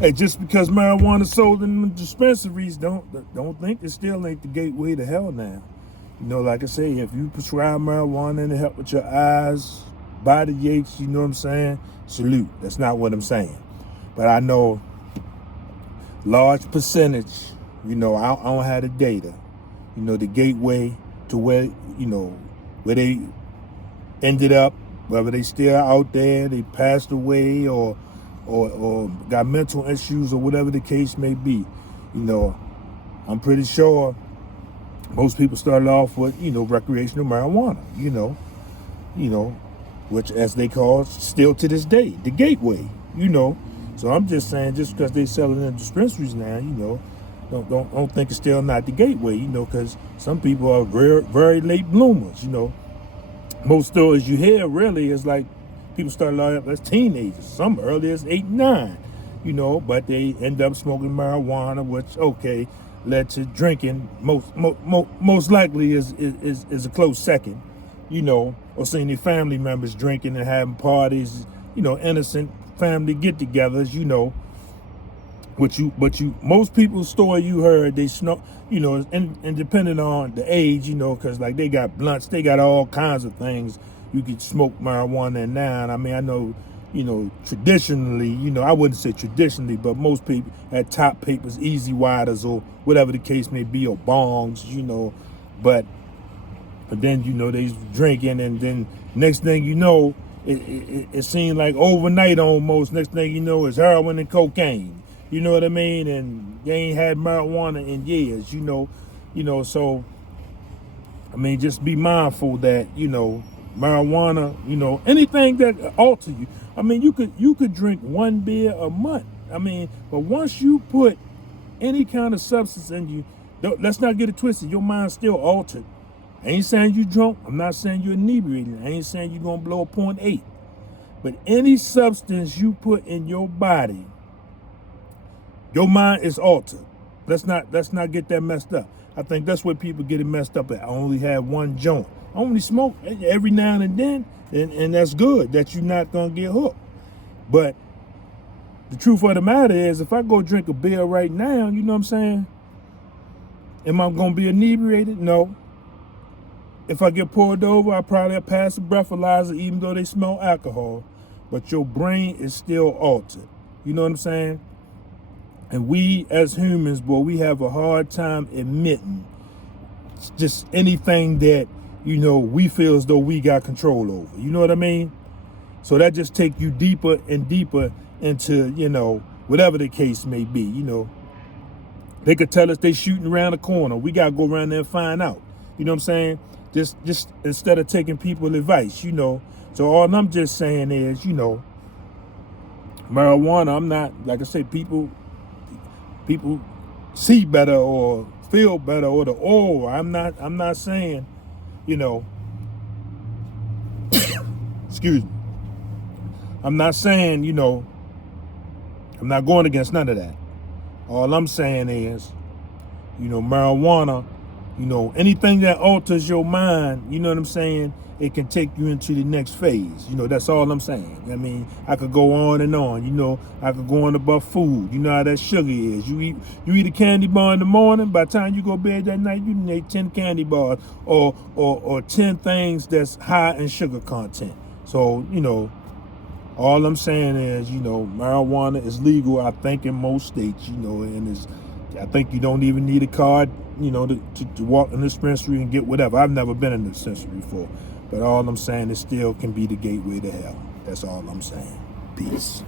Hey, just because marijuana sold in the dispensaries, don't think it still ain't the gateway to hell now. You know, like I say, if you prescribe marijuana and it help with your eyes, body aches, you know what I'm saying? Salute. That's not what I'm saying. But I know large percentage, you know, I don't have the data. You know, the gateway to where, you know, where they ended up, whether they still out there, they passed away, or got mental issues, or whatever the case may be. You know, I'm pretty sure most people started off with, you know, recreational marijuana, you know, which, as they call it, still to this day, the gateway, you know. So I'm just saying, just because they sell it in dispensaries now, you know, don't think it's still not the gateway, you know, because some people are very, very late bloomers, you know. Most stories you hear really is like people start off as teenagers, some early as 8, 9, you know, but they end up smoking marijuana, which, okay, led to drinking. Most likely is a close second, you know, or seeing their family members drinking and having parties, you know, innocent family get-togethers, you know. But you most people's story you heard, they smoke, you know, and depending on the age, you know, because like they got blunts, they got all kinds of things you could smoke marijuana in now. And I mean, I know, you know, traditionally, you know, I wouldn't say traditionally, but most people had top papers, easy widers, or whatever the case may be, or bongs, you know. But then, you know, they drinking, and then next thing you know, it seemed like overnight almost. Next thing you know, it's heroin and cocaine. You know what I mean? And they ain't had marijuana in years, you know. So I mean, just be mindful that, you know, marijuana, you know, anything that alter you. I mean, you could drink one beer a month. I mean, but once you put any kind of substance in you, let's not get it twisted. Your mind's still altered. I ain't saying you drunk. I'm not saying you're inebriated. I ain't saying you're gonna blow a .8. But any substance you put in your body, your mind is altered. Let's not get that messed up. I think that's where people get it messed up at. I only have one joint. I only smoke every now and then, and that's good. That you're not gonna get hooked. But the truth of the matter is, if I go drink a beer right now, you know what I'm saying? Am I gonna be inebriated? No. If I get pulled over, I probably pass a breathalyzer, even though they smell alcohol. But your brain is still altered. You know what I'm saying? And we as humans, boy, we have a hard time admitting just anything that, you know, we feel as though we got control over. You know what I mean? So that just take you deeper and deeper into, you know, whatever the case may be. You know, they could tell us they shooting around the corner. We got to go around there and find out. You know what I'm saying? Just instead of taking people's advice, you know. So all I'm just saying is, you know, marijuana, I'm not, like I said, people see better or feel better, or the aura. I'm not saying, you know, excuse me. I'm not saying, you know, I'm not going against none of that. All I'm saying is, you know, marijuana, you know, anything that alters your mind, you know what I'm saying, it can take you into the next phase. You know, that's all I'm saying. I mean, I could go on and on. You know, I could go on about food. You know how that sugar is. You eat a candy bar in the morning. By the time you go to bed that night, you need 10 candy bars or 10 things that's high in sugar content. So, you know, all I'm saying is, you know, marijuana is legal, I think, in most states, you know, and I think you don't even need a card, you know, to walk in the dispensary and get whatever. I've never been in the dispensary before. But all I'm saying is still can be the gateway to hell. That's all I'm saying. Peace.